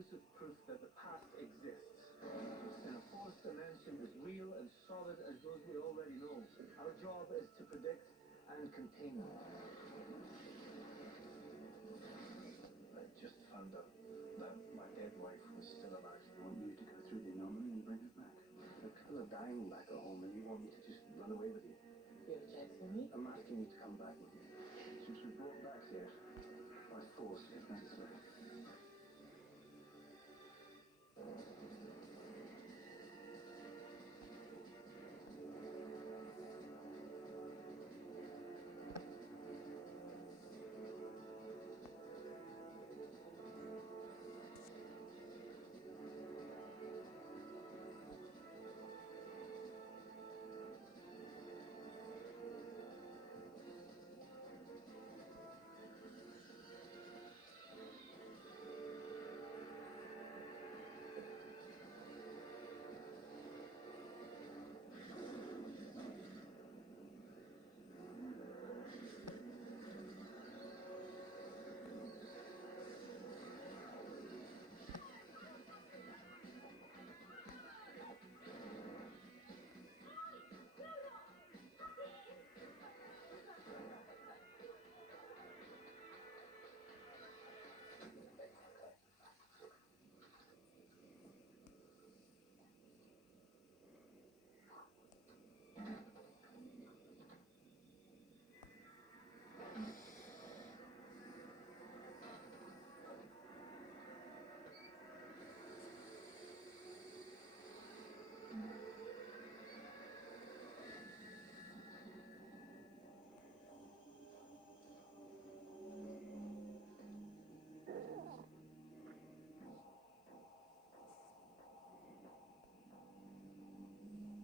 conclusive proof that the past exists. And a fourth dimension is real and solid as those we already know. Our job is to predict and contain them. I just found out that my dead wife was still alive. I want you to go through the anomaly and bring her back. People are dying back at home and you want me to just run away with you? You have a checks for me? I'm asking you to come back with me. Since we brought back here, by force if necessary.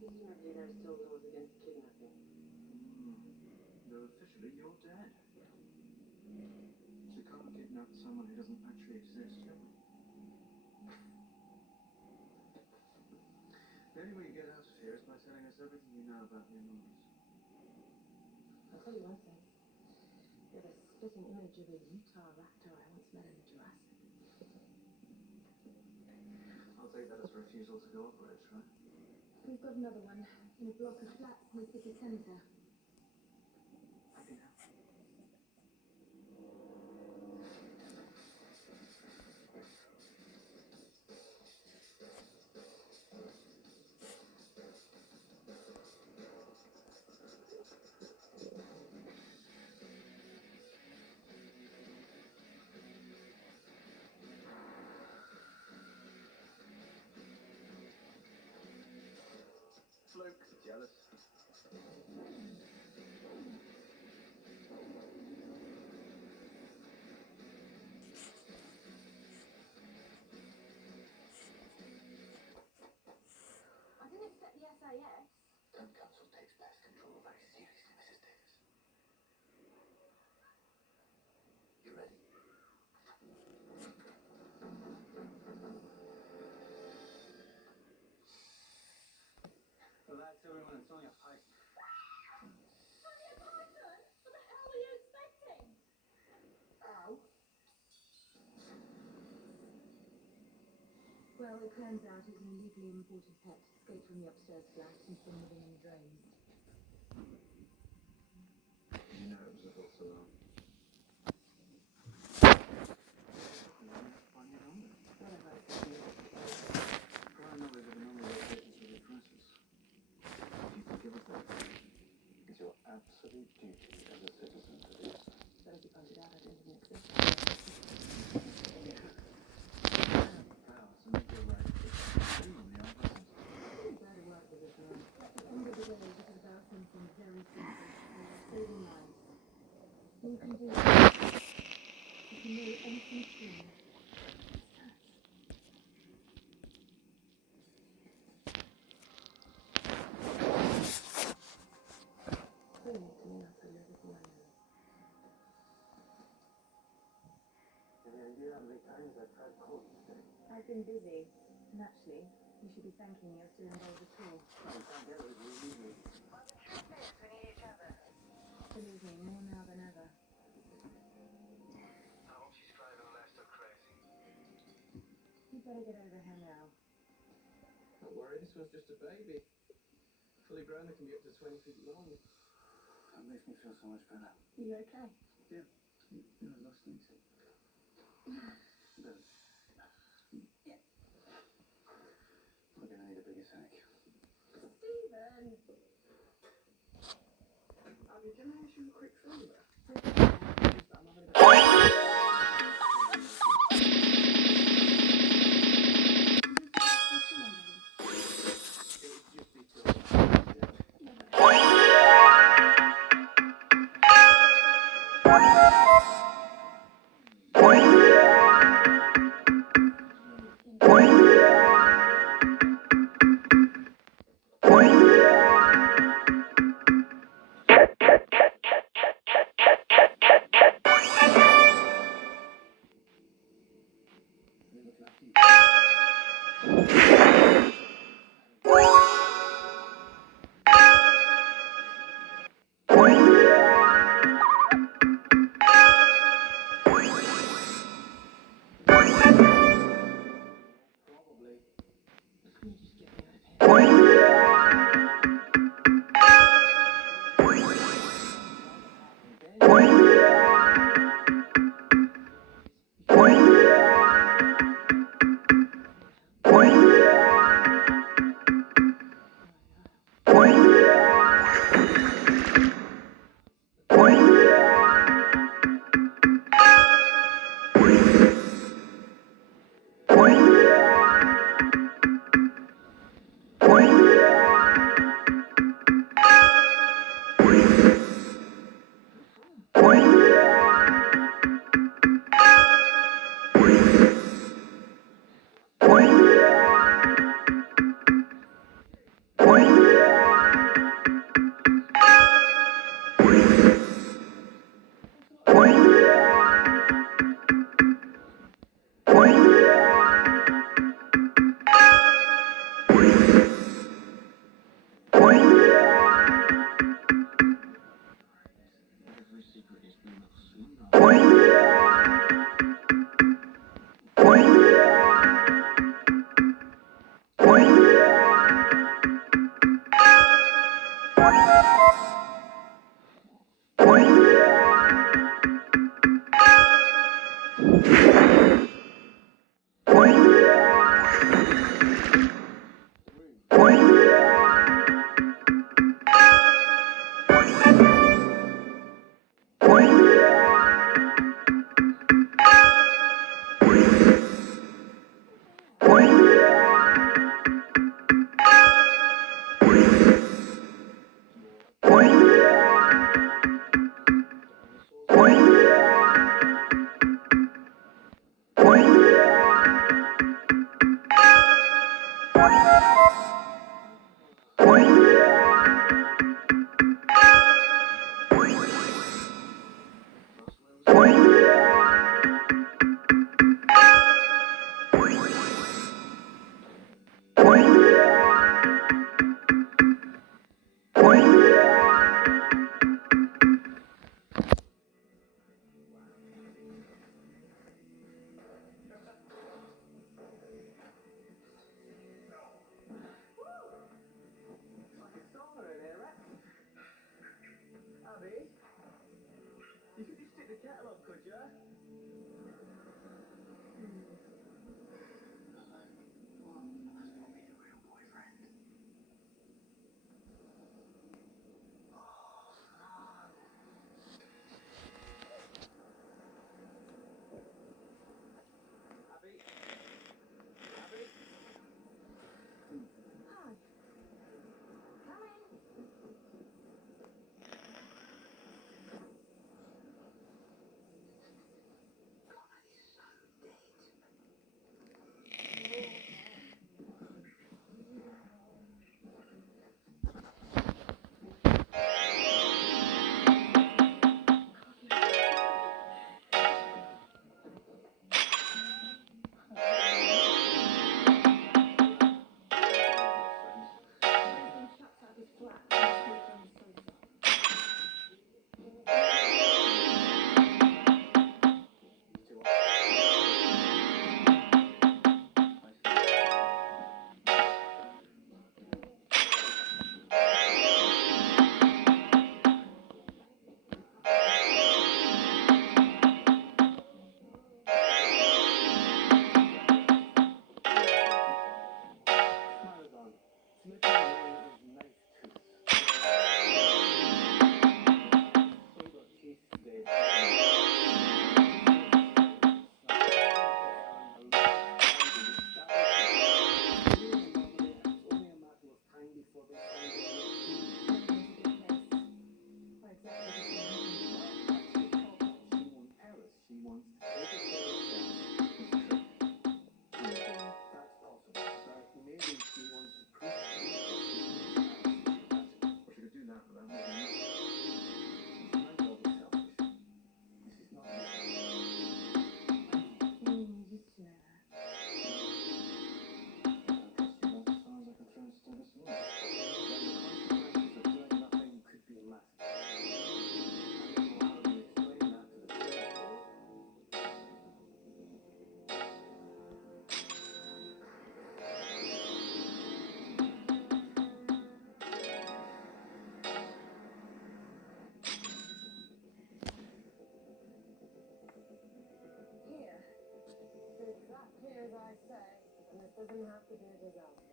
Presumably there are still laws against kidnapping. Though officially you're dead. So you can't kidnap someone who doesn't actually exist, can we? The only way you get out of here is by telling us everything you know about the anomalies. I'll tell you one thing. You have a spitting image of a Utah raptor I once met in a Jurassic. I'll take that as a refusal to cooperate, right? We've got another one in a block of flats in the city centre. Happy now? Fluke, jealous. I didn't expect the SAS. Town Council takes pest control very seriously, Mrs. Davis. You ready? Relax, everyone. It's only a hike. What the hell were you expecting? Ow! Well, it turns out it was an illegally imported pet, escaped from the upstairs flat and been living in the drains. You know it was a false alarm. Find your number. Whatever I say. Prior knowledge of anomaly locations with addresses. If you could give us that, it's your absolute duty as a citizen to do so. But as you pointed out, I don't even exist. Wow, so make it right. Genuinely unpleasant. I'm glad to work with this man. At the end of the day, this is about something very simple. Saving lives. You can do it. You can know anything soon. Clearly, to me, I'll tell you everything I know. Any idea how many times I've tried calling today? I've been busy. And actually, you should be thanking me you're still involved at all. I can't get rid of you, leave me. Believe me, more now than ever. I hope she's driving Lester crazy. better get over here now. Don't worry, this one's just a baby. Fully grown, it can be up to 20 feet long. That makes me feel so much better. You okay? You know, those things. But, Yeah. we're gonna need a bigger tank. Stephen! Abby, can I ask you a quick favour? We look lucky. Probably. Can you just get me out of here? Every secret is real soon. Doesn't have to be a disaster.